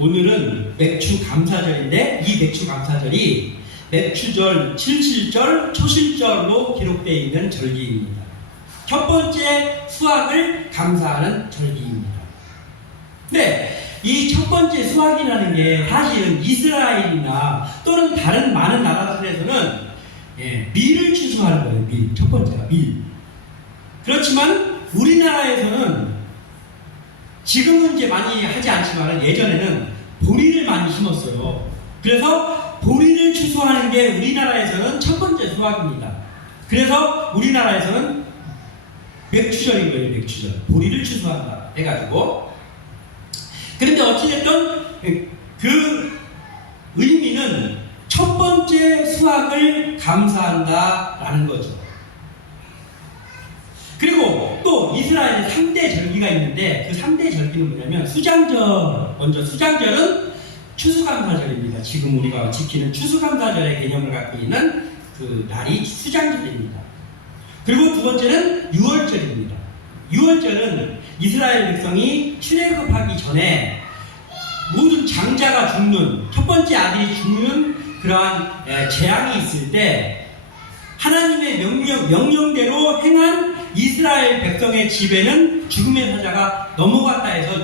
오늘은 맥추 감사절인데 이 맥추 감사절이 맥추절, 칠칠절, 초실절로 기록되어 있는 절기입니다. 첫 번째 수확을 감사하는 절기입니다. 네, 이 첫 번째 수확이라는 게 사실은 이스라엘이나 또는 다른 많은 나라들에서는 밀을 추수하는 거예요. 밀. 첫 번째가 밀. 그렇지만 우리나라에서는 지금은 이제 많이 하지 않지만 예전에는 보리를 많이 심었어요. 그래서 보리를 추수하는 게 우리나라에서는 첫 번째 수확입니다. 그래서 우리나라에서는 맥추절인 거예요. 맥추절. 보리를 추수한다 해가지고. 그런데 어찌됐든 그 의미는 첫 번째 수확을 감사한다라는 거죠. 그리고 또 이스라엘에 3대 절기가 있는데 그 3대 절기는 뭐냐면 수장절, 먼저 수장절은 추수감사절입니다. 지금 우리가 지키는 추수감사절의 개념을 갖고 있는 그 날이 수장절입니다. 그리고 두 번째는 유월절입니다. 유월절은 이스라엘 백성이 출애굽하기 전에 모든 장자가 죽는, 첫 번째 아들이 죽는 그러한 재앙이 있을 때 하나님의 명령대로 행한 이스라엘 백성의 집에는 죽음의 사자가 넘어갔다 해서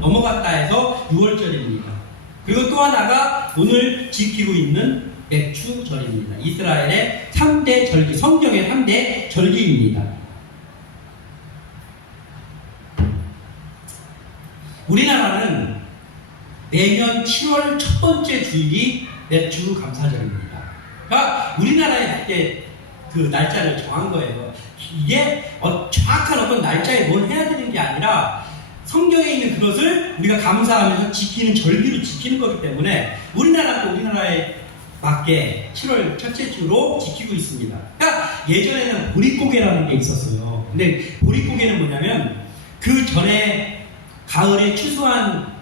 넘어갔다 해서 유월절입니다. 그리고 또 하나가 오늘 지키고 있는 맥추절입니다. 이스라엘의 3대 절기, 성경의 3대 절기입니다. 우리나라는 매년 7월 첫 번째 주일이 맥추 감사절입니다. 그러니까 우리나라에 그때 그 날짜를 정한 거예요. 이게 정확한 어떤 날짜에 뭘 해야 되는 게 아니라 성경에 있는 그것을 우리가 감사하면서 지키는 절기로 지키는 거기 때문에 우리나라도 우리나라에 맞게 7월 첫째 주로 지키고 있습니다. 그러니까 예전에는 보릿고개라는 게 있었어요. 근데 보릿고개는 뭐냐면 그 전에 가을에 추수한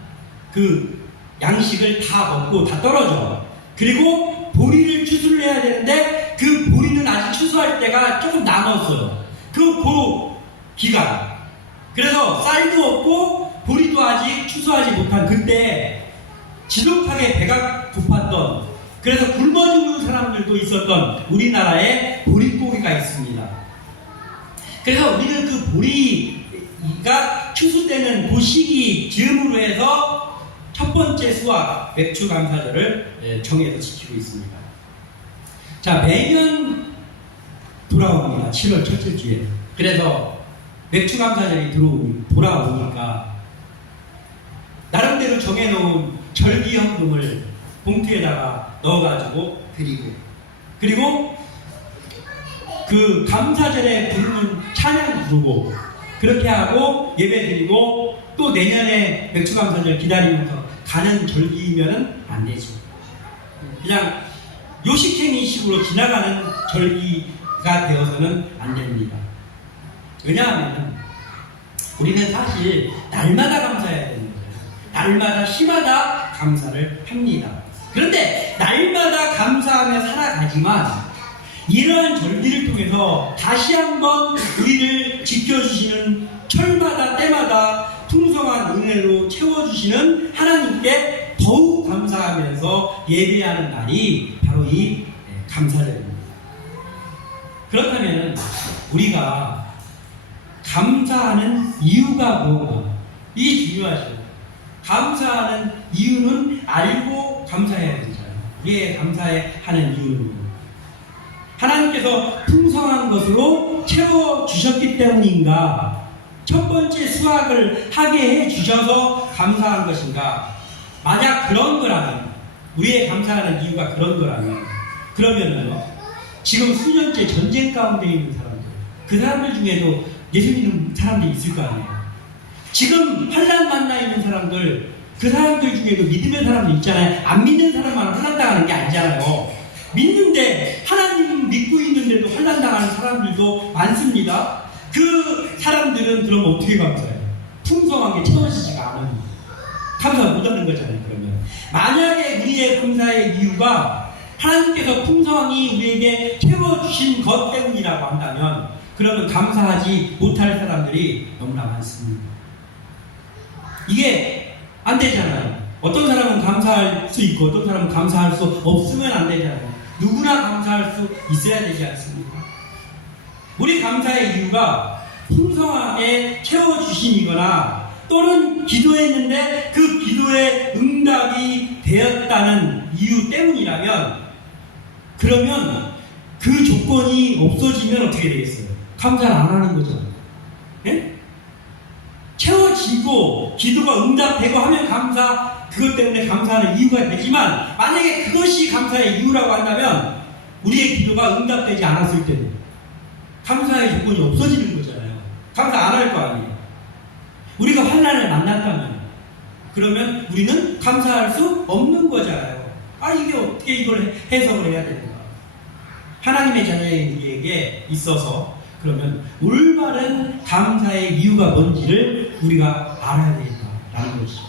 그 양식을 다 먹고 다 떨어져. 그리고 보리를 추수를 해야 되는데 그 보리는 아직 추수할 때가 조금 남았어요. 그 기간. 그래서 쌀도 없고 보리도 아직 추수하지 못한 그때 지독하게 배가 고팠던, 그래서 굶어 죽는 사람들도 있었던 우리나라에 보릿고개가 있습니다. 그래서 우리는 그 보리가 추수되는 그 시기 즈음으로 해서 첫 번째 수확 맥추 감사절을 정해서 지키고 있습니다. 자, 매년 돌아옵니다. 7월 첫째 주에. 그래서 맥추 감사절이 돌아오니까 나름대로 정해놓은 절기 헌금을 봉투에다가 넣어가지고 드리고, 그리고 그 감사절에 부르는 찬양 부르고 그렇게 하고 예배 드리고 또 내년에 맥추 감사절 기다리면서 가는 절기면은 안 되죠. 그냥 요식행위식으로 지나가는 절기가 되어서는 안 됩니다. 왜냐하면 우리는 사실 날마다 감사해야 되는 거예요. 날마다 시마다 감사를 합니다. 그런데 날마다 감사하며 살아가지만 이러한 절기를 통해서 다시 한번 우리를 지켜주시는 철마다 때마다 풍성한 은혜로 채워주시는 하나님께 더욱 감사하면서 예배하는 날이 바로 이 감사절입니다. 그렇다면 우리가 감사하는 이유가 무엇인가? 이게 중요하죠. 감사하는 이유는 알고 감사해야 되잖아요. 우리의 감사하는 이유는 하나님께서 풍성한 것으로 채워주셨기 때문인가? 첫 번째 수확을 하게 해주셔서 감사한 것인가? 만약 그런 거라면, 우리의 감사하는 이유가 그런 거라면, 그러면은 지금 수년째 전쟁 가운데 있는 사람들, 그 사람들 중에도 예수 믿는 사람들이 있을 거 아니에요. 지금 환난 만나 있는 사람들, 그 사람들 중에도 믿음의 사람들 있잖아요. 안 믿는 사람만 환난당하는 게 아니잖아요. 믿는데, 하나님 믿고 있는데도 환난당하는 사람들도 많습니다. 그 사람들은 그럼 어떻게 감사해요? 풍성하게 채워지지가 않으니 감사 못하는 거잖아요. 그러면 만약에 우리의 감사의 이유가 하나님께서 풍성히 우리에게 채워주신 것 때문이라고 한다면 그러면 감사하지 못할 사람들이 너무나 많습니다. 이게 안 되잖아요. 어떤 사람은 감사할 수 있고 어떤 사람은 감사할 수 없으면 안 되잖아요. 누구나 감사할 수 있어야 되지 않습니까? 우리 감사의 이유가 풍성하게 채워주심이거나 또는 기도했는데 그 기도에 응답이 되었다는 이유 때문이라면, 그러면 그 조건이 없어지면 어떻게 되겠어요? 감사를 안 하는 거죠. 예? 채워지고 기도가 응답되고 하면 그것 때문에 감사하는 이유가 되지만, 만약에 그것이 감사의 이유라고 한다면 우리의 기도가 응답되지 않았을 때는 감사의 조건이 없어지는 거잖아요. 감사 안 할 거 아니에요. 우리가 환난을 만났다면 그러면 우리는 감사할 수 없는 거잖아요. 이게 어떻게 이걸 해석을 해야 되는가? 하나님의 자녀인 우리에게 있어서 그러면 올바른 감사의 이유가 뭔지를 우리가 알아야 되겠다라는 것이죠.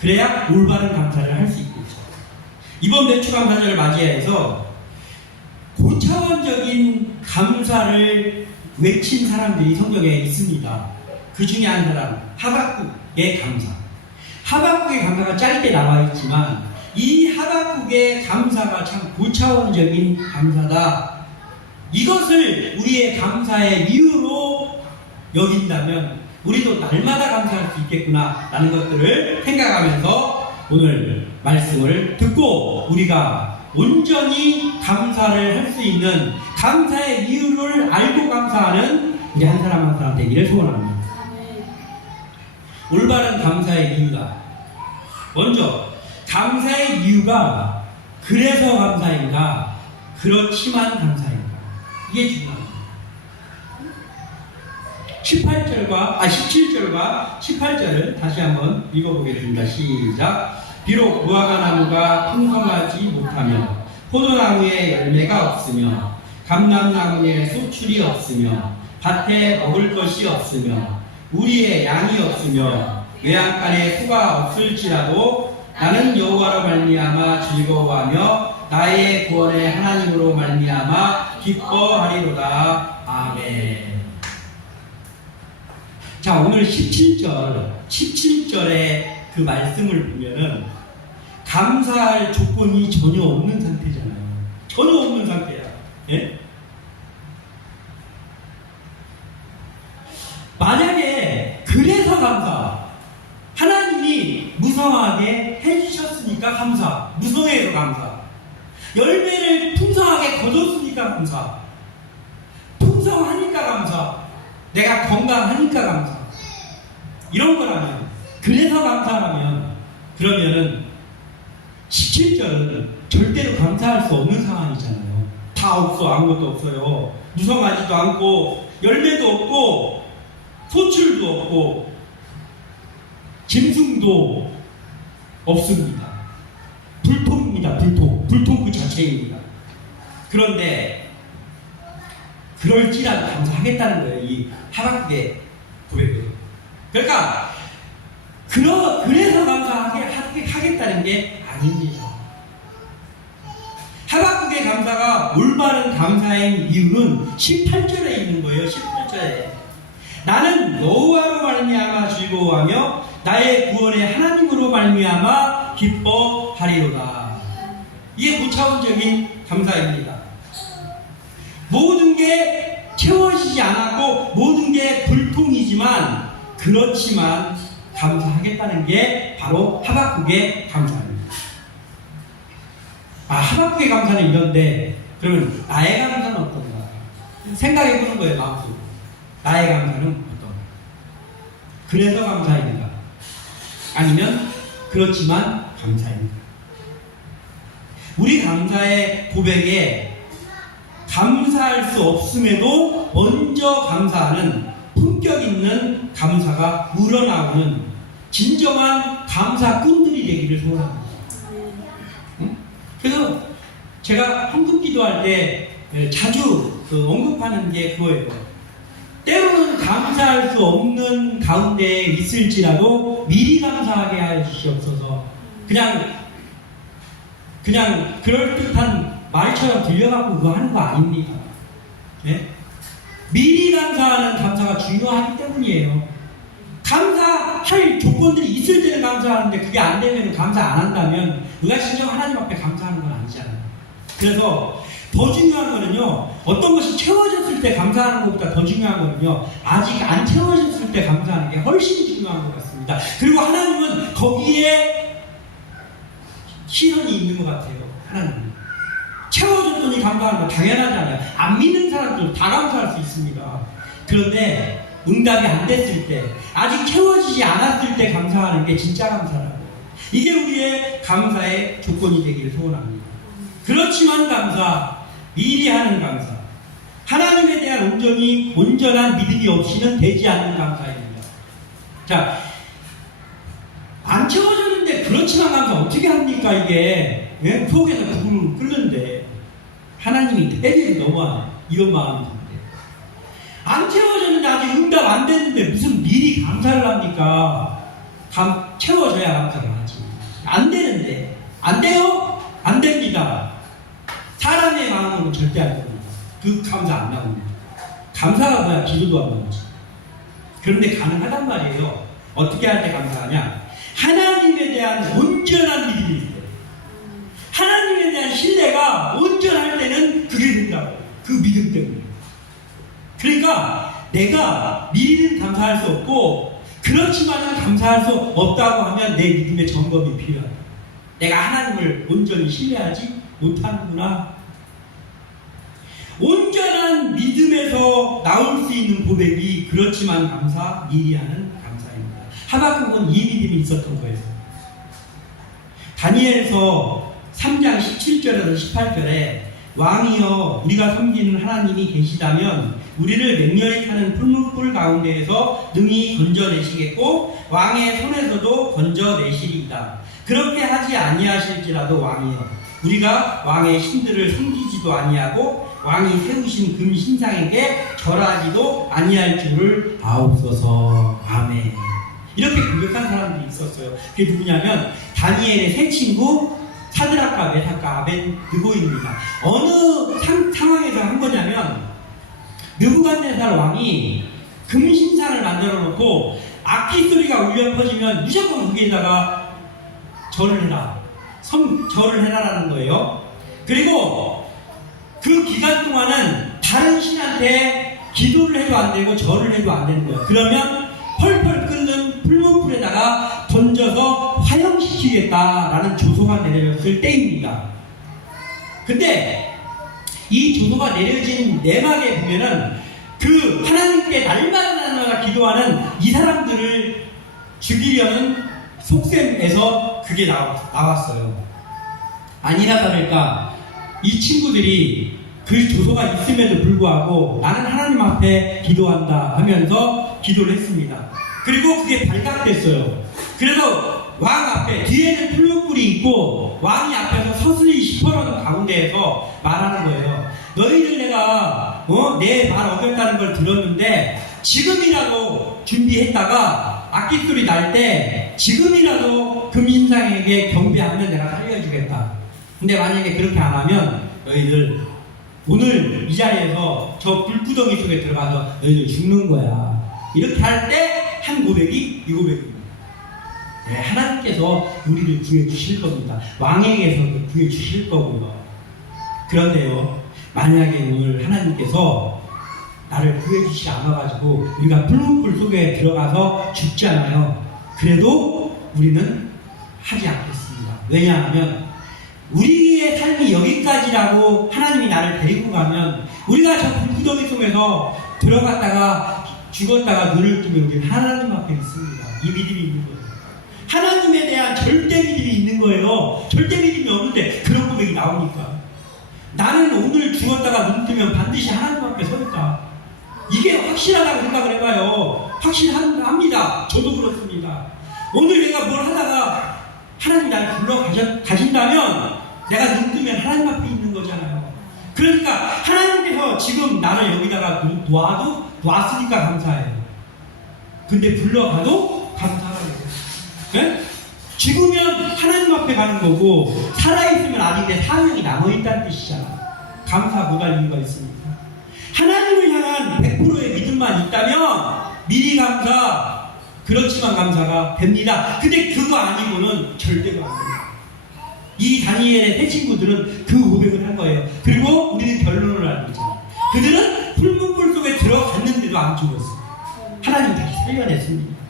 그래야 올바른 감사를 할 수 있겠죠. 이번 배추감사절을 맞이해서 고차원적인 감사를 외친 사람들이 성경에 있습니다. 그 중에 한 사람, 하박국의 감사. 하박국의 감사가 짧게 나와 있지만 이 하박국의 감사가 참 고차원적인 감사다. 이것을 우리의 감사의 이유로 여긴다면 우리도 날마다 감사할 수 있겠구나 라는 것들을 생각하면서 오늘 말씀을 듣고 우리가 온전히 감사를 할 수 있는 감사의 이유를 알고 감사하는 우리 한 사람 한 사람 되기를 소원합니다. 올바른 감사의 이유다. 먼저 감사의 이유가 그래서 감사인가, 그렇지만 감사인가, 이게 중요합니다. 17절과 18절을 다시 한번 읽어보겠습니다. 시작. 비록 무화과 나무가 풍성하지 못하며 포도나무에 열매가 없으며 감람나무에 소출이 없으며 밭에 먹을 것이 없으며 우리의 양이 없으며 외양간에 수가 없을지라도 나는 여호와로 말미암아 즐거워하며 나의 구원의 하나님으로 말미암아 기뻐하리로다. 아멘. 자, 오늘 17절의 그 말씀을 보면은 감사할 조건이 전혀 없는 상태잖아요. 전혀 없는 상태야. 예? 만약에 그래서 감사, 하나님이 무성하게 해주셨으니까 감사, 무성해서 감사, 열매를 풍성하게 거뒀으니까 감사, 풍성하니까 감사, 내가 건강하니까 감사, 이런 거라면, 그래서 감사라면, 그러면은 17절은 절대로 감사할 수 없는 상황이잖아요. 다 없어, 아무것도 없어요. 무성하지도 않고 열매도 없고 소출도 없고 짐승도 없습니다. 불통입니다. 불통 그 자체입니다. 그런데 그럴지라도 감사하겠다는 거예요. 이 하박국의 고백은. 그러니까 그래서 감사하겠다는 게 아닙니다. 하박국의 감사가 올바른 감사인 이유는 18절에 있는 거예요. 18절에 나는 여호와로 말미암아 즐거워하며 나의 구원의 하나님으로 말미암아 기뻐하리로다. 이게 고차원적인 감사입니다. 모든 게 채워지지 않았고 모든 게 불통이지만 그렇지만 감사하겠다는 게 바로 하박국의 감사입니다. 하박국의 감사는 이런데 그러면 나의 감사는 어떤가? 생각해보는 거예요. 마음속으로. 나의 감사는 어떤가? 그래서 감사입니다. 아니면 그렇지만 감사입니다. 우리 감사의 고백에 감사할 수 없음에도 먼저 감사하는 품격 있는 감사가 우러나오는 진정한 감사꾼들이 되기를 소원합니다. 그래서 제가 헌금 기도할 때 자주 언급하는 게 그거예요. 때로는 감사할 수 없는 가운데 있을지라도 미리 감사하게 하여 주시옵소서. 그냥 그럴듯한 말처럼 들려갖고 그거 하는 거 아닙니다. 네? 미리 감사하는 감사가 중요하기 때문이에요. 감사 할 조건들이 있을 때는 감사하는데 그게 안 되면 감사 안 한다면 우리가 진정 하나님 앞에 감사하는 건 아니잖아요. 그래서 더 중요한 거는요, 어떤 것이 채워졌을 때 감사하는 것보다 더 중요한 거는요, 아직 안 채워졌을 때 감사하는 게 훨씬 중요한 것 같습니다. 그리고 하나님은 거기에 시선이 있는 것 같아요. 하나님 채워줬더니 감사하는 거 당연하잖아요. 안 믿는 사람도 다 감사할 수 있습니다. 그런데 응답이 안 됐을 때, 아직 채워지지 않았을 때 감사하는 게 진짜 감사라고. 이게 우리의 감사의 조건이 되기를 소원합니다. 그렇지만 감사, 미리 하는 감사, 하나님에 대한 온전한 믿음이 없이는 되지 않는 감사입니다. 자, 안 채워졌는데 그렇지만 감사 어떻게 합니까? 이게 속에서 구름을 끓는데 하나님이 대리를 너무하네, 이런 마음이 듭니다. 안 채워졌는데 아직 응답 안 됐는데 무슨 미리 감사를 합니까? 채워져야 감사를 하지. 안 되는데, 안 돼요? 안 됩니다. 사람의 마음으로는 절대 안 됩니다. 그 감사 안 나옵니다. 감사가 뭐야? 기도도 안 나오지. 그런데 가능하단 말이에요. 어떻게 할 때 감사하냐? 하나님에 대한 온전한 믿음이 있어요. 하나님에 대한 신뢰가 온전할 때는 그게 된다고. 그 믿음 때문에. 그러니까 내가 미리는 감사할 수 없고 그렇지만은 감사할 수 없다고 하면 내 믿음의 점검이 필요하다. 내가 하나님을 온전히 신뢰하지 못하는구나. 온전한 믿음에서 나올 수 있는 고백이 그렇지만 감사, 미리 하는 감사입니다. 하박국은 이 믿음이 있었던 거예요. 다니엘서 3장 17절에서 18절에 왕이여 우리가 섬기는 하나님이 계시다면 우리를 맹렬히 타는 풀무불 가운데에서 능히 건져내시겠고 왕의 손에서도 건져내시리이다. 그렇게 하지 아니하실지라도 왕이여 우리가 왕의 신들을 섬기지도 아니하고 왕이 세우신 금 신상에게 절하지도 아니할 줄을 아옵소서. 아멘. 이렇게 고백한 사람들이 있었어요. 그게 누구냐면 다니엘의 세 친구 사드락과 메삭과 아벤느고입니다. 어느 상황에서 한 거냐면 느부갓네살 왕이 금신상을 만들어 놓고 악기 소리가 울려 퍼지면 무조건 거기에다가 절을 해라. 절을 해라라는 거예요. 그리고 그 기간 동안은 다른 신한테 기도를 해도 안 되고 절을 해도 안 되는 거예요. 그러면 펄펄 끓는 풀무불에다가 던져서 화형시키겠다라는 조소가 내려졌을 때입니다. 근데 이 조소가 내려진 내막에 보면은 그 하나님께 날마다 기도하는 이 사람들을 죽이려는 속셈에서 그게 나왔어요. 아니나 다를까 이 친구들이 그 조소가 있음에도 불구하고 나는 하나님 앞에 기도한다 하면서 기도를 했습니다. 그리고 그게 발각됐어요. 그래서 왕 앞에 뒤에는 풀무불이 있고 왕이 앞에서 서슬이 시퍼런 가운데에서 말하는 거예요. 너희들 내가 내 말 어겼다는 걸 들었는데 지금이라도 준비했다가 악기 소리 날 때 지금이라도 금신상에게 경배하면 내가 살려주겠다. 근데 만약에 그렇게 안 하면 너희들 오늘 이 자리에서 저 불구덩이 속에 들어가서 너희들 죽는 거야. 이렇게 할 때 한 고백이 이 고백입니다. 네, 하나님께서 우리를 구해주실 겁니다. 왕에게서도 구해주실 거고요. 그런데요, 만약에 오늘 하나님께서 나를 구해주시지 않아가지고 우리가 풀무불 속에 들어가서 죽잖아요. 그래도 우리는 하지 않겠습니다. 왜냐하면 우리의 삶이 여기까지라고 하나님이 나를 데리고 가면 우리가 저 불구덩이 속에서 들어갔다가 죽었다가 눈을 뜨면 우리는 하나님 앞에 있습니다. 이 믿음이 있는 거예요. 하나님에 대한 절대 믿음이 있는 거예요. 절대 믿음이 없는데 그런 고백이 나오니까 나는 오늘 죽었다가 눈 뜨면 반드시 하나님 앞에 서 있다. 이게 확실하다고 생각을 해봐요. 확실합니다. 저도 그렇습니다. 오늘 내가 뭘 하다가 하나님 나를 불러 가신다면 내가 눈 뜨면 하나님 앞에 있는 거잖아요. 그러니까 하나님께서 지금 나를 여기다가 놨으니까 감사해요. 근데 불러가도 감사해요. 네? 죽으면 하나님 앞에 가는 거고 살아있으면 아직 내 사명이 남아있다는 뜻이잖아. 감사 못할 이유가 있습니까? 하나님을 향한 100%의 믿음만 있다면 미리 감사, 그렇지만 감사가 됩니다. 근데 그거 아니고는 절대로 안 됩니다. 이 다니엘의 세 친구들은 그 고백을 한 거예요. 그리고 우리는 결론을 알고 있잖아요. 그들은 풀문불 속에 들어갔는데도 안 죽었어요. 하나님이 다시 살려냈습니다.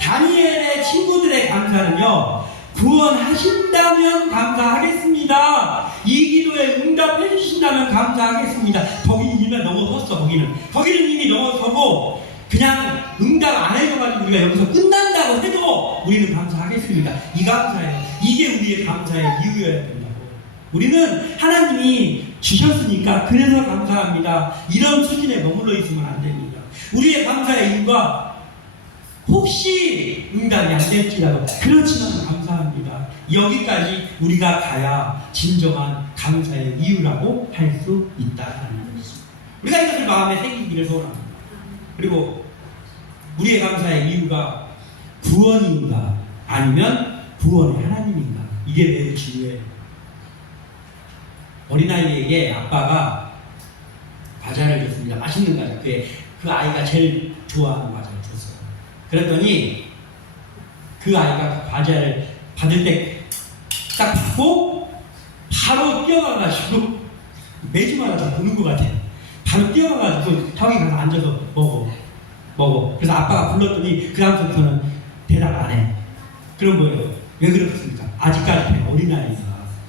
다니엘의 친구들의 감사는요, 구원하신다면 감사하겠습니다. 이 기도에 응답해 주신다면 감사하겠습니다. 거기는 이미 넘어섰어. 거기는 이미 넘어서고 그냥 응답 안 해줘가지고 우리가 여기서 끝난다고 해도 우리는 감사하겠습니다. 이 감사예요. 이게 우리의 감사의 이유여야 된다고. 우리는 하나님이 주셨으니까 그래서 감사합니다. 이런 수준에 머물러 있으면 안 됩니다. 우리의 감사의 이유가 혹시 응답이 안 될지라도 그렇지만 감사합니다. 여기까지 우리가 가야 진정한 감사의 이유라고 할 수 있다는 것입니다. 우리가 이것을 마음에 새기기를 소원합니다. 그리고 우리의 감사의 이유가 구원인가 아니면 구원의 하나님인가, 이게 매우 중요해요. 어린아이에게 아빠가 과자를 줬습니다. 맛있는 과자. 그 아이가 제일 좋아하는 과자를 줬어요. 그랬더니 그 아이가 그 과자를 받을 때 딱 받고 바로 뛰어가가지고, 매주마다 다 보는 것 같아요. 바로 뛰어가가지고 턱에 가서 앉아서 먹어. 그래서 아빠가 불렀더니 그 다음부터는 대답 안 해. 그럼 뭐예요? 왜 그렇습니까? 아직까지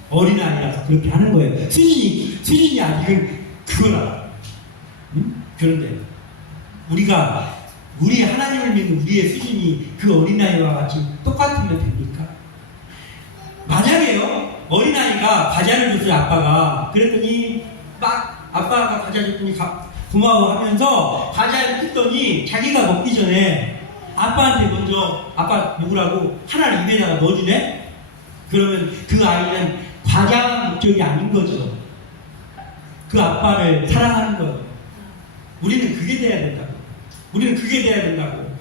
어린아이라서 그렇게 하는 거예요. 수준이 아직은 그거라. 응? 그런데 우리 하나님을 믿는 우리의 수준이 그 어린아이와 같이 똑같으면 됩니까? 만약에요, 어린아이가 과자를 줬어요, 아빠가. 그랬더니 막 아빠가 과자 줬더니 고마워하면서 과자를 뜯더니 자기가 먹기 전에 아빠한테 먼저 아빠 먹으라고 하나를 입에다가 넣어주네? 그러면 그 아이는 과자가 목적이 아닌 거죠. 그 아빠를 사랑하는 거예요. 우리는 그게 돼야 된다고.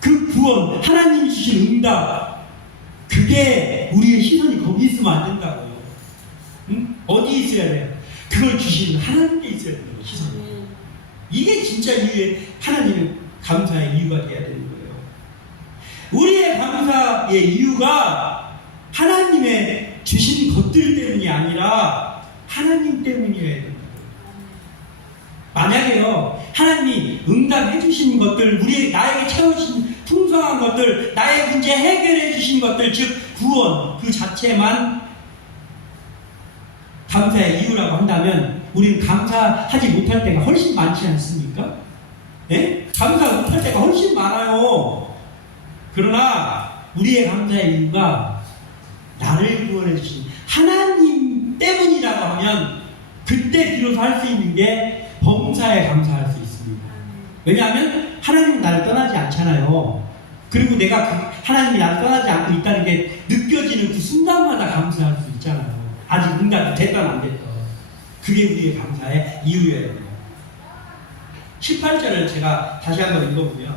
그 구원, 하나님이 주신 응답, 그게 우리의 시선이 거기 있으면 안 된다고요. 응? 어디 있어야 돼요? 그걸 주신 하나님께 있어야 돼요, 시선이. 이게 진짜 하나님의 감사의 이유가 돼야 되는 거예요. 우리의 감사의 이유가 하나님의 주신 것들 때문이 아니라 하나님 때문이어야 된다고요. 만약에요, 하나님이 응답해 주신 것들, 나에게 채워주신 풍성한 것들, 나의 문제 해결해 주신 것들, 즉 구원 그 자체만 감사의 이유라고 한다면 우리는 감사하지 못할 때가 훨씬 많지 않습니까? 예? 감사 못할 때가 훨씬 많아요. 그러나 우리의 감사의 이유가 나를 구원해 주신 하나님 때문이라고 하면 그때 비로소 할 수 있는 게 범사에 감사할 수 있습니다. 왜냐하면 하나님은 나를 떠나지 않잖아요. 그리고 내가 하나님이 나를 떠나지 않고 있다는 게 느껴지는 그 순간마다 감사할 수 있잖아요. 아직 응답이 됐든 안 됐든. 그게 우리의 감사의 이유예요. 18절을 제가 다시 한번 읽어보면,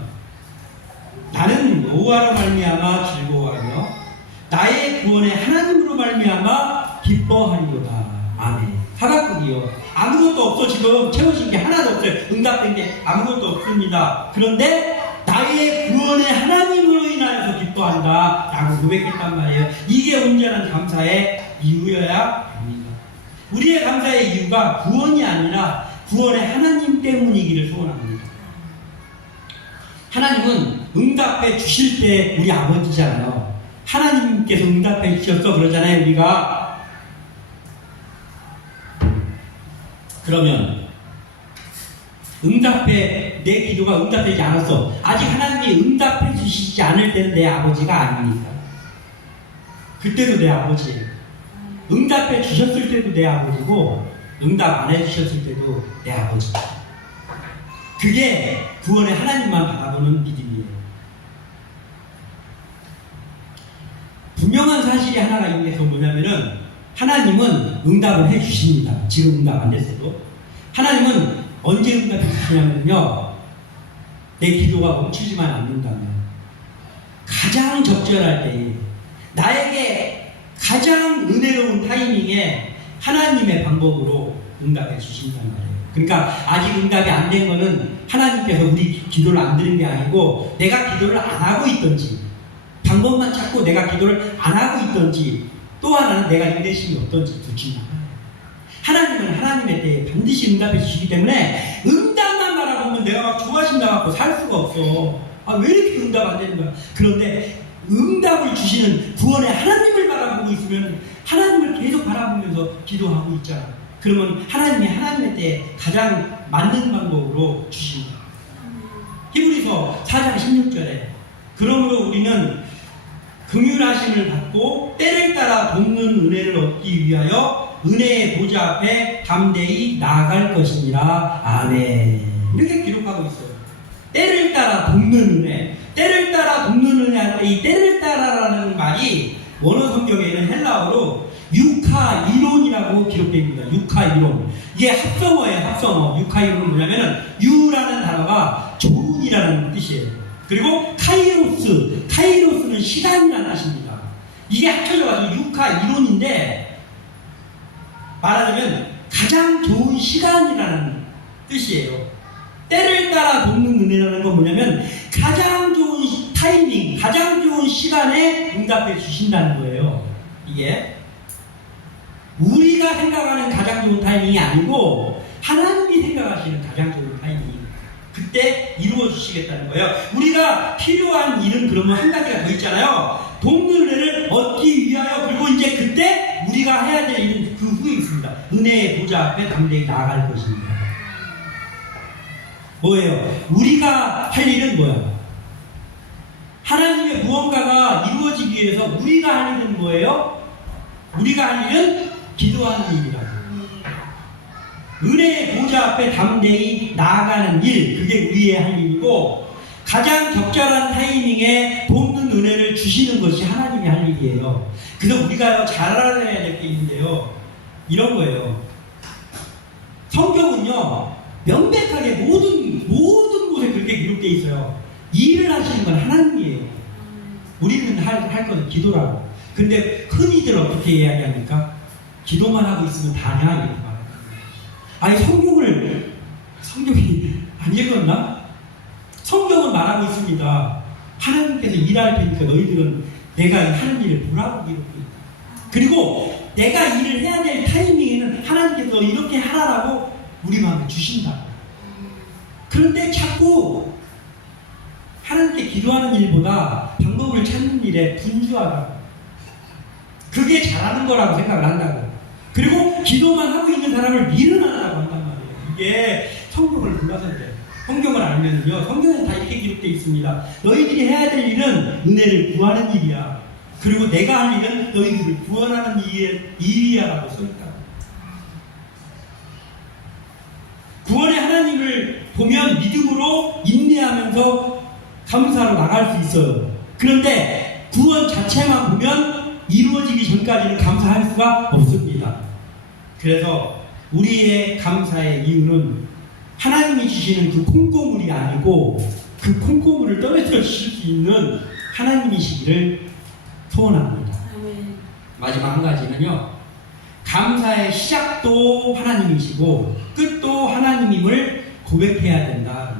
나는 여호와로 말미암아 즐거워하며 나의 구원의 하나님으로 말미암아 기뻐하리로다. 아멘. 하박국이요, 아무것도 없어. 지금 채워진 게 하나도 없어요. 응답된 게 아무것도 없습니다. 그런데 나의 구원의 하나님으로 인하여서 기뻐한다 라고 고백했단 말이에요. 이게 온전한 감사의 이유여야 됩니다. 우리의 감사의 이유가 구원이 아니라 구원의 하나님 때문이기를 소원합니다. 하나님은 응답해 주실 때 우리 아버지잖아요. 하나님께서 응답해 주셨어 그러잖아요, 우리가. 그러면 내 기도가 응답되지 않았어. 아직 하나님이 응답해 주시지 않을 때는 내 아버지가 아닙니까? 그때도 내 아버지예요. 응답해 주셨을 때도 내 아버지고 응답 안 해주셨을 때도 내 아버지. 그게 구원의 하나님만 바라보는 믿음이에요. 분명한 사실이 하나가 있는 게 뭐냐면은, 하나님은 응답을 해주십니다. 지금 응답 안 됐어도. 하나님은 언제 응답해 주시냐면요, 내 기도가 멈추지만 않는다면, 가장 적절할 때에, 나에게 가장 은혜로운 타이밍에 하나님의 방법으로 응답해 주신단 말이에요. 그러니까 아직 응답이 안 된 거는 하나님께서 우리 기도를 안 들은 게 아니고 내가 기도를 안 하고 있던지 방법만 찾고 내가 기도를 안 하고 있던지 또 하나는 내가 인내심이 어떤지 둘 중에 하나님은 하나님의 때에 반드시 응답해 주시기 때문에 응답만 바라보면 내가 막 좋아하신다 갖고 살 수가 없어. 아, 왜 이렇게 응답 안 되는 거야? 그런데 응답을 주시는 구원의 하나님을 바라보고 있으면 하나님을 계속 바라보면서 기도하고 있잖아. 그러면 하나님이 하나님의 때에 가장 맞는 방법으로 주신다. 히브리서 4장 16절에 그러므로 우리는 긍휼하심을 받고 때를 따라 돕는 은혜를 얻기 위하여 은혜의 보좌 앞에 담대히 나아갈 것이니라. 아멘. 이렇게 기록하고 있어요. 때를 따라 돕는 은혜. 때를 따라 돕는 은혜 할 때 이 때를 따라라는 말이 원어 성경에는 헬라어로 유카 이론이라고 기록되어 있습니다. 유카 이론. 이게 합성어예요. 합성어. 유카 이론은 뭐냐면은 유라는 단어가 좋은이라는 뜻이에요. 그리고 카이로스. 카이로스는 시간이라는 뜻입니다. 이게 합쳐져가지고 유카 이론인데 말하자면 가장 좋은 시간이라는 뜻이에요. 때를 따라 돕는 은혜라는 건 뭐냐면 가장 좋은 타이밍, 가장 좋은 시간에 응답해 주신다는 거예요. 이게 우리가 생각하는 가장 좋은 타이밍이 아니고 하나님이 생각하시는 가장 좋은 타이밍, 그때 이루어 주시겠다는 거예요. 우리가 필요한 일은 그러면 한 가지가 더 있잖아요. 돕는 은혜를 얻기 위하여. 그리고 이제 그때 우리가 해야 될 일은 그 후에 있습니다. 은혜의 보좌 앞에 담대히 나아갈 것입니다. 뭐예요? 우리가 할 일은 뭐예요? 하나님의 무언가가 이루어지기 위해서 우리가 할 일은 뭐예요? 우리가 할 일은 기도하는 일이라고. 은혜의 보좌 앞에 담대히 나아가는 일, 그게 우리의 할 일이고, 가장 적절한 타이밍에 돕는 은혜를 주시는 것이 하나님이 할 일이에요. 그래서 우리가 잘 알아야 될 게 있는데요. 이런 거예요. 성경은요, 명백하게 모든 곳에 그렇게 기록되어 있어요. 일을 하시는 건 하나님이에요. 우리는 할 것은 기도라고. 근데 흔히들 어떻게 이야기합니까? 기도만 하고 있으면 다냐? 이렇게 말합니다. 아니, 성경이 안 읽었나? 성경은 말하고 있습니다. 하나님께서 일할 테니까 너희들은 내가 하는 일을 보라고 이렇게. 그리고 내가 일을 해야 될 타이밍에는 하나님께서 이렇게 하라라고 우리 마음에 주신다. 그런데 자꾸 하나님께 기도하는 일보다 방법을 찾는 일에 분주하다. 그게 잘하는 거라고 생각을 한다고. 그리고 기도만 하고 있는 사람을 미련하다고 한단 말이에요. 이게 성경을 몰라서 그래요. 성경을 알면요, 성경에 다 이렇게 기록되어 있습니다. 너희들이 해야 될 일은 은혜를 구하는 일이야. 그리고 내가 할 일은 너희들을 구원하는 일이야라고 써있다. 구원의 하나님을 보면 믿음으로 인내하면서 감사로 나갈 수 있어요. 그런데 구원 자체만 보면 이루어지기 전까지는 감사할 수가 없습니다. 그래서 우리의 감사의 이유는 하나님이 주시는 그 콩고물이 아니고 그 콩고물을 떨어뜨려 주실 수 있는 하나님이시기를 소원합니다. 마지막 한 가지는요, 감사의 시작도 하나님이시고 끝도 하나님임을 고백해야 된다.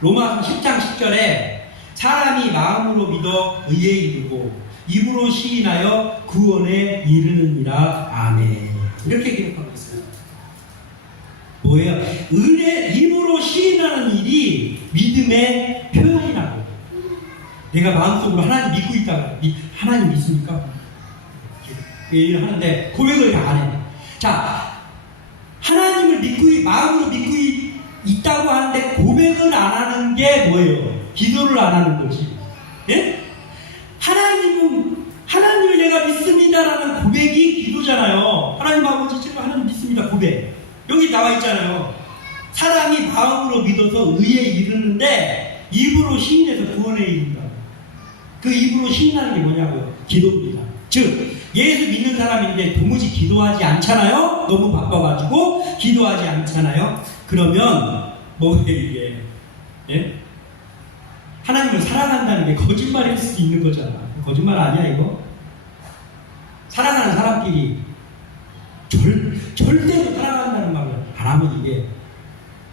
로마서 10장 10절에 사람이 마음으로 믿어 의에 이르고 입으로 시인하여 구원에 이르느니라. 아멘. 이렇게 기록하고 있어요. 뭐예요? 입으로 시인하는 일이 믿음의 표현이라고. 내가 마음속으로 하나님 믿고 있다가 하나님 믿습니까? 하는데 고백을 안 해. 자, 하나님을 마음으로 믿고 있다고 하는데 고백을 안 하는 게 뭐예요? 기도를 안 하는 거지. 예? 하나님을 내가 믿습니다라는 고백이 기도잖아요. 하나님 아버지, 제가 하나님 믿습니다. 고백. 여기 나와 있잖아요. 사람이 마음으로 믿어서 의에 이르는데 입으로 시인해서 구원에 이른다. 그 입으로 시인하는 게 뭐냐고요? 기도입니다. 즉, 예수 믿는 사람인데 도무지 기도하지 않잖아요? 너무 바빠가지고 기도하지 않잖아요? 그러면 뭐예요 이게? 예? 하나님을 사랑한다는 게 거짓말일 수 있는 거잖아. 거짓말 아니야 이거? 사랑하는 사람끼리 절대로 사랑한다는 말을 안 하면 게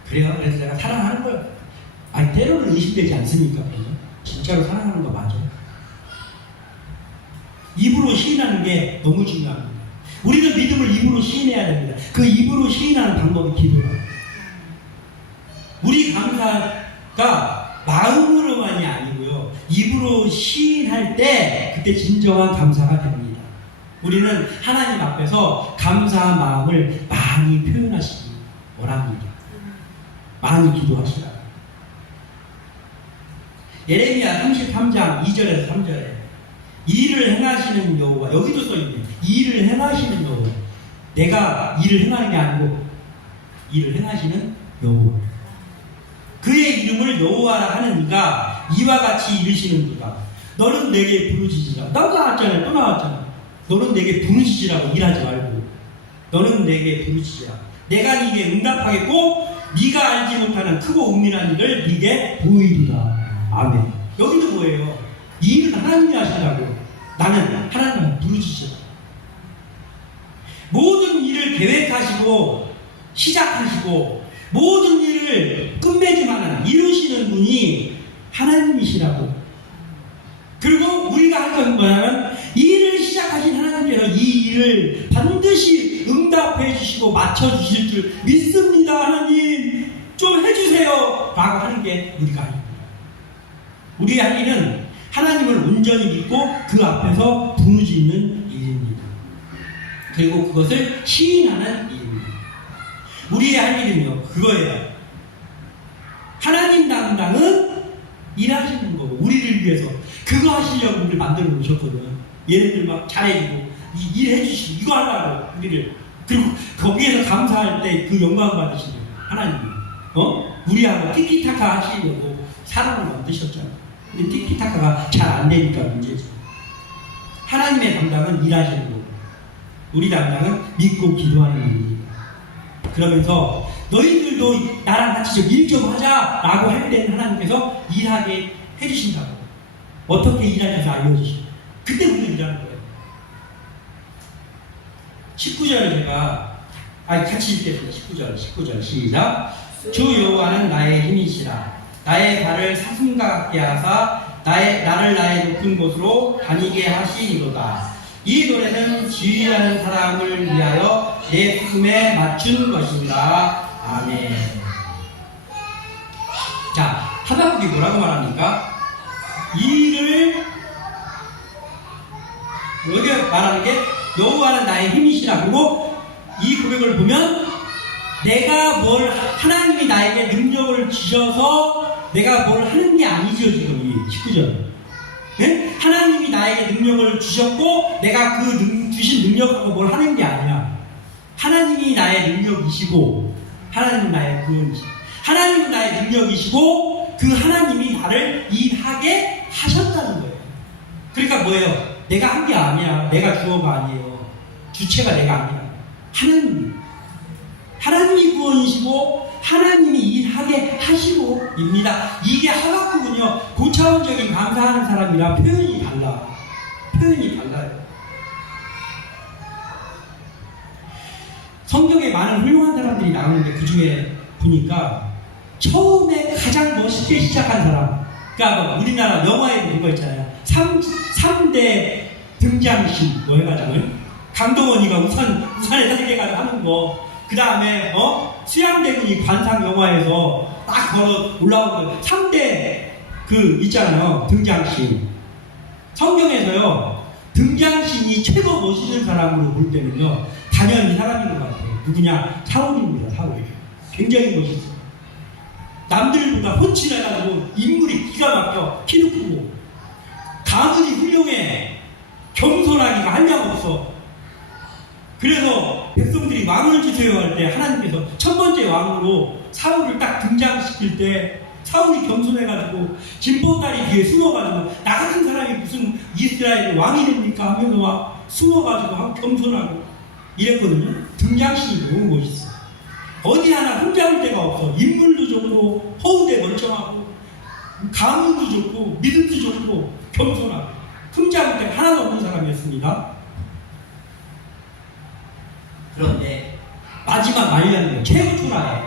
그래요. 그래서 내가 사랑하는 거예요. 아니 때로는 의심되지 않습니까? 진짜로 사랑하는 거 맞아요. 입으로 시인하는 게 너무 중요합니다. 우리는 믿음을 입으로 시인해야 됩니다. 그 입으로 시인하는 방법이 기도예요. 우리 감사가 마음으로만이 아니고요, 입으로 시인할 때 그때 진정한 감사가 됩니다. 우리는 하나님 앞에서 감사한 마음을 많이 표현하시기 원합니다. 많이 기도하시라. 예레미야 33장 2절에서 3절에 일을 행하시는 여호와, 여기도 써있네. 일을 행하시는 여호와. 내가 일을 행하는 게 아니고 일을 행하시는 여호와. 그의 이름을 여호와라 하는 이가 이와 같이 이르시는 이가 너는 내게 부르짖으라. 나도 나왔잖아요. 또 나왔잖아. 너는 내게 부르짖으라고 일하지 말고 너는 내게 부르짖으라. 내가 네게 응답하겠고 네가 알지 못하는 크고 은밀한 일을 네게 보이리라. 아멘. 여기도 뭐예요? 이 일은 하나님이 하시라고. 나는 하나님을 부르짖으라. 모든 일을 계획하시고 시작하시고 모든 일을 끝맺음하는 이루시는 분이 하나님이시라고. 그리고 우리가 할 것은 뭐냐면 이 일을 시작하신 하나님께서 이 일을 반드시 응답해 주시고 맞춰 주실 줄 믿습니다. 하나님 좀 해주세요 라고 하는 게 우리가 할 일입니다. 우리의 할 일은 하나님을 온전히 믿고 그 앞에서 부르짖는 일입니다. 그리고 그것을 시인하는 일입니다. 우리의 할 일은요 그거예요. 하나님 담당은 일하시는 거고 우리를 위해서 그거 하시려고 우리를 만들어 놓으셨거든. 얘네들 막 잘해주고 일 해주시고 이거 하려고 우리를. 그리고 거기에서 감사할 때 그 영광 받으시는 하나님이 우리하고 티키타카 하시려고 사람을 만드셨잖아. 근데 티키타카가 잘 안 되니까 문제지. 하나님의 담당은 일하시는 거고 우리 담당은 믿고 기도하는 일입니다. 그러면서 너희들도 나랑 같이 일 좀 하자 라고 할 때는 하나님께서 일하게 해주신다고. 어떻게 일하셔서 알려주시고 그때 우리가 일하는 거예요. 19절을 제가 같이 읽겠습니다. 19절 시작. 주 여호와는 나의 힘이시라. 나의 발을 사슴과 같게 하사 나를 나의 높은 곳으로 다니게 하시니로다. 이 노래는 지휘하는 사람을 위하여 내 품에 맞춘 것입니다. 아멘. 자, 하박국이 뭐라고 말합니까? 일을 여기 말하는 게 여호와는 나의 힘이시라. 그리고 이 고백을 보면 내가 하나님이 나에게 능력을 주셔서 내가 뭘 하는 게 아니죠. 지금 이 19절. 네? 하나님이 나에게 능력을 주셨고 내가 그 주신 능력하고 뭘 하는 게 아니라 하나님이 나의 능력이시고 하나님은 나의 구원이시고 하나님은 나의 능력이시고 그 하나님이 나를 일하게 하셨다는 거예요. 그러니까 뭐예요? 내가 한 게 아니야. 내가 주어가 아니에요. 주체가 내가 아니야. 하나님이 구원이시고 하나님이 일하게 하시고입니다. 이게 하박국은요 고차원적인 감사하는 사람이라 표현이 달라요. 성경에 많은 훌륭한 사람들이 나오는데 그 중에 보니까 처음에 가장 멋있게 시작한 사람, 그러니까 우리나라 영화에 그거 있잖아요. 3대 등장신 뭐 해가지고 강동원이가 우산에 탈게가지고 하는 거. 그 다음에 수양대군이 관상 영화에서 딱 걸어 올라오는 거. 3대 그 있잖아요. 등장신. 성경에서요 등장신이 최고 멋있는 사람으로 볼 때는요 당연히 이 사람인 것 같아요. 누구냐? 사울입니다. 사울. 굉장히 멋있어요. 남들보다 훤칠해가지고 인물이 기가 막혀. 키도 크고 가문이 훌륭해. 겸손하기가 한량 없어. 그래서 백성들이 왕을 주세요 할 때 하나님께서 첫 번째 왕으로 사울을 딱 등장시킬 때 사울이 겸손해가지고 진보다리 뒤에 숨어가지고 나 같은 사람이 무슨 이스라엘의 왕이 됩니까 하면서 막 숨어가지고 겸손하고 이랬거든요. 등장신이 너무 멋있어. 어디 하나 흠잡을 데가 없어. 인물도 좋고 허우대 멀쩡하고 가문도 좋고 믿음도 좋고 겸손하고 흠잡을 데가 하나도 없는 사람이었습니다. 그런데 마지막 말이 안 돼요. 최고 초라해.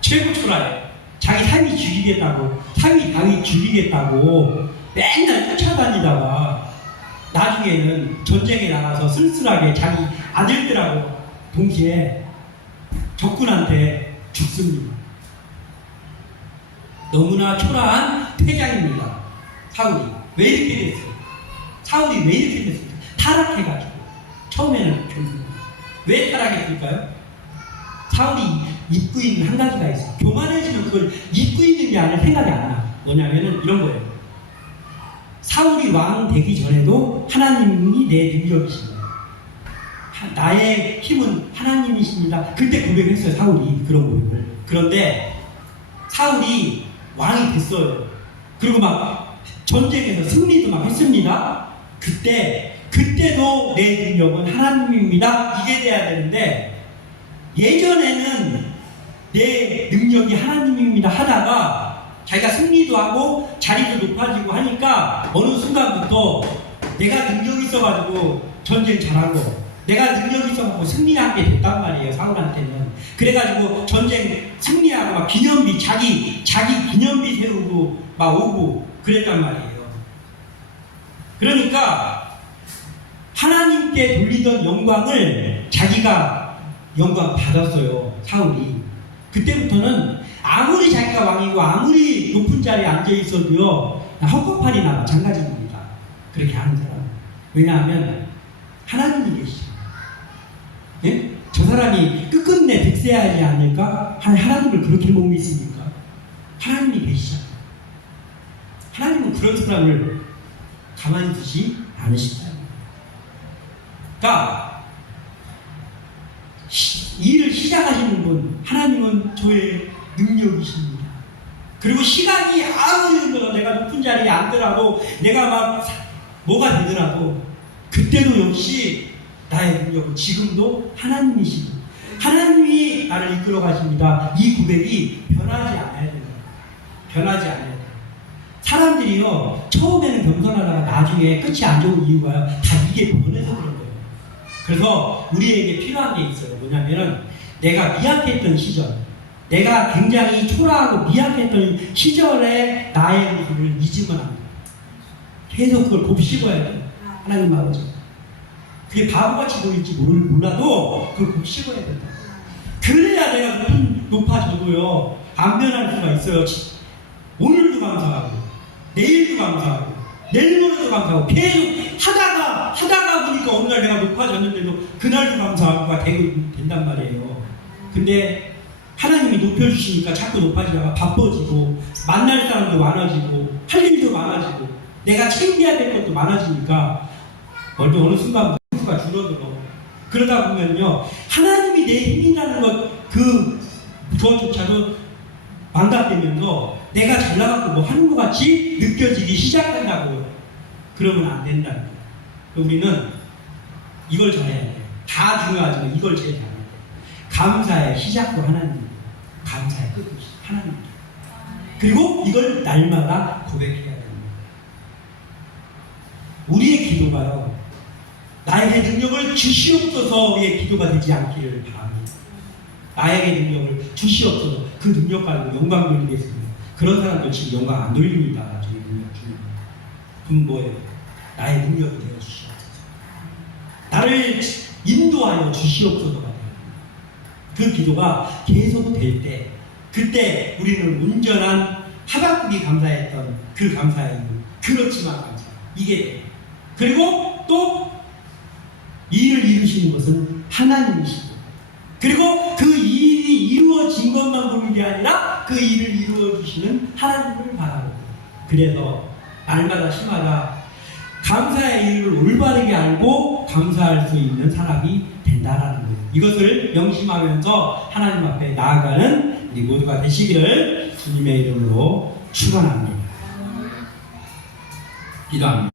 최고 초라해. 자기 삶이 죽이겠다고, 삶이 당이 죽이겠다고 맨날 쫓아다니다가 나중에는 전쟁에 나가서 쓸쓸하게 자기 아들들하고 동시에 적군한테 죽습니다. 너무나 초라한 태장입니다. 사울이. 왜 이렇게 됐어요? 사울이 왜 이렇게 됐습니까? 타락해가지고. 처음에는 왜 타락했을까요? 사울이 잊고 있는 한 가지가 있어요. 교만해지면 그걸 잊고 있는 게 아니라 생각이 안 나. 뭐냐면은 이런 거예요. 사울이 왕 되기 전에도 하나님이 내 능력이십니다. 나의 힘은 하나님이십니다. 그때 고백했어요. 사울이 그런 고백을. 그런데 사울이 왕이 됐어요. 그리고 막 전쟁에서 승리도 막 했습니다. 그때도 내 능력은 하나님입니다. 이게 돼야 되는데 예전에는 내 능력이 하나님입니다 하다가 자기가 승리도 하고 자리도 높아지고 하니까 어느 순간부터 내가 능력이 있어가지고 전쟁 잘하고 내가 능력이 있어가지고 승리하게 됐단 말이에요. 사울한테는. 그래가지고 전쟁 승리하고 막 기념비 자기 기념비 세우고 막 오고 그랬단 말이에요. 그러니까 하나님께 돌리던 영광을 자기가 영광 받았어요. 사울이. 그때부터는 아무리 자기가 왕이고 아무리 높은 자리에 앉아 있어도요 헛것팔이나 마찬가지입니다. 그렇게 하는 사람. 왜냐하면 하나님이 계시죠. 예? 저 사람이 끝끝내 득세하지 않을까? 하나님을 그렇게 못 믿습니까? 하나님이 계시잖아요. 하나님은 그런 사람을 가만히 두지 않으신다. 그러니까 일을 시작하시는 분 하나님은 저의 능력이십니다. 그리고 시간이 아무리 흘러도 내가 높은 자리에 앉더라도 내가 막 뭐가 되더라도 그때도 역시 나의 능력은 지금도 하나님이시고 하나님이 나를 이끌어 가십니다. 이 고백이 변하지 않아야 된다. 변하지 않아야 된다. 사람들이요 처음에는 겸손하다가 나중에 끝이 안 좋은 이유가요 다 이게 변해서 그런 거예요. 그래서 우리에게 필요한 게 있어요. 뭐냐면은 내가 미약했던 시절, 내가 굉장히 초라하고 미약했던 시절에 나의 모습을 잊으면 안 돼요. 계속 그걸 곱씹어야 돼요. 하나님 아버지. 그게 바보같이 보일지 몰라도 그걸 곱씹어야 된다. 그래야 내가 높아져도요 안 변할 수가 있어요. 오늘도 감사하고 내일도 감사하고 내일 모레도 감사하고 계속 하다가 보니까 어느 날 내가 높아졌는데도 그날도 감사하고가 된단 말이에요. 근데 하나님이 높여주시니까 자꾸 높아지다가 바빠지고 만날 사람도 많아지고 할 일도 많아지고 내가 챙겨야 될 것도 많아지니까 어느 순간 수가 줄어들어. 그러다 보면요 하나님이 내 힘이라는 그것조차도 망각되면서 내가 잘나가고 뭐 하는 것 같이 느껴지기 시작한다고요. 그러면 안 된다는 거예요. 우리는 이걸 잘해야 돼요. 다 중요하지만 이걸 제일 잘해야 돼요. 감사의 시작도 하나님, 감사의 끝도 하나님. 그리고 이걸 날마다 고백해야 됩니다. 우리의 기도가요 나에게 능력을 주시옵소서의 기도가 되지 않기를 바랍니다. 나에게 능력을 주시옵소서. 그 능력 가지고 영광 돌리겠습니다. 그런 사람들 지금 영광 안 돌립니다. 나중에 능력 주면. 그럼 뭐예요? 나의 능력이 되어 주시옵소서. 나를 인도하여 주시옵소서가 돼요. 그 기도가 계속 될 때, 그때 우리는 온전한 하박국이 감사했던 그 감사의 이유, 그렇지만 감사. 이게 돼요. 그리고 또 일을 이루시는 것은 하나님이시고, 그리고 그 일이 이루어진 것만 보는 게 아니라 그 일을 이루어주시는 하나님을 바라보고, 그래서 날마다 시마다 감사의 이유를 올바르게 알고 감사할 수 있는 사람이 된다라는 거예요. 이것을 명심하면서 하나님 앞에 나아가는 우리 모두가 되시기를 주님의 이름으로 축원합니다. 기도합니다.